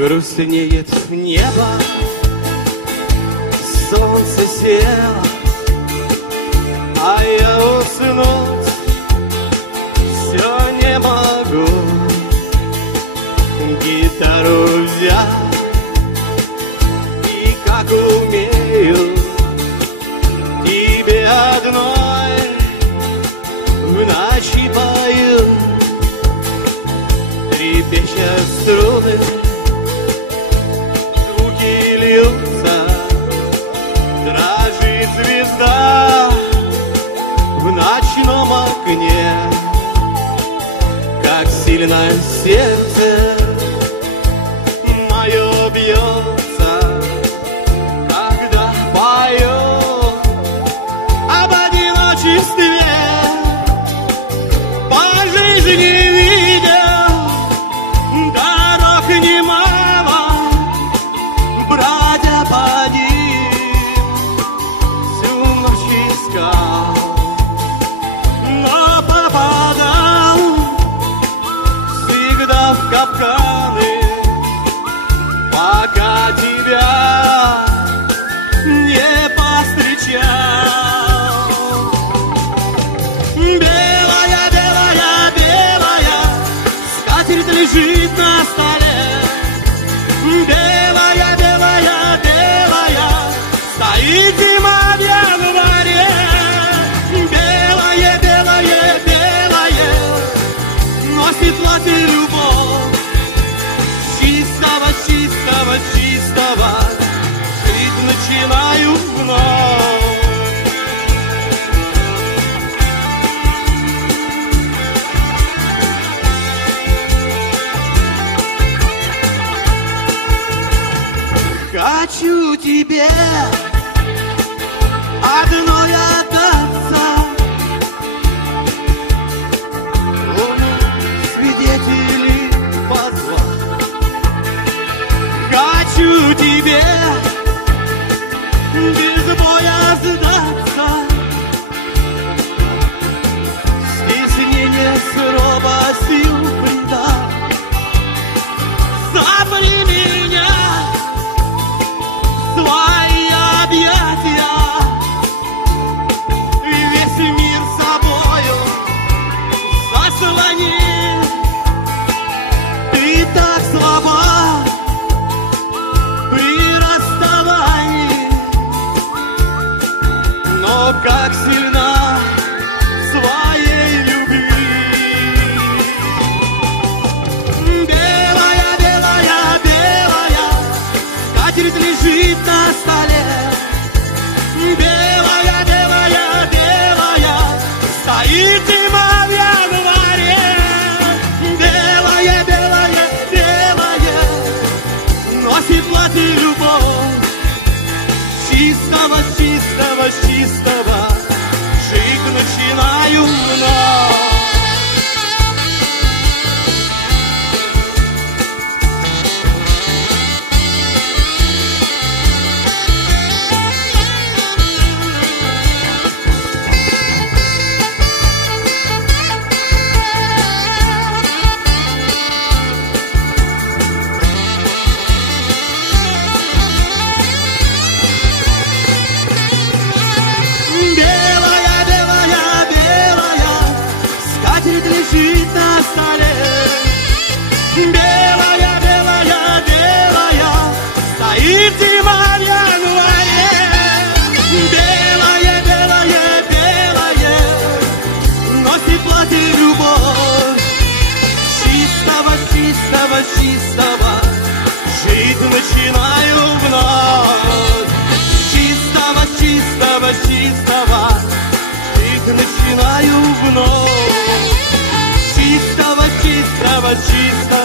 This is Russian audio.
Грустнеет небо, солнце село, а я уснуть все не могу. Гитару взял и как умею тебе одной в ночи пою, трепеща струны. Дрожит звезда в ночном окне, как сильно сердце мое бьется, когда пою об одиночестве. По жизни видел дорог немало, бродя по ним всю ночь искал, но попадал всегда в капканы, пока тебя не повстречал. Белая, белая, белая скатерть лежит на столе. Белая, белая, белая стоит зима в январе. Белое, белое, белое носит платье любовь. Чистого, чистого, чистого жить начинаю вновь. Хочу тебе одной отдаться, свидетелей позвать. Хочу тебе без боя сдаться, стеснение с робостью предать. Запри меня свои объятия, и весь мир собою заслони. Ты так слаба при расставании, но как сильна своей любви. Белая, белая, белая скатерть лежит на столе. Белая, белая, белая стоит зима в январе. Белая, белая, белая носит платье любовь. Чистого, чистого, чистого жить начинаю вновь. Лежит на столе. Белая, белая, белая стоит зима в январе. Белая, белая, белая носит платье любовь. Чистого, чистого, чистого жить начинаю вновь. Чистого, чистого, чистого жить начинаю вновь. Чистого, чистого, чистого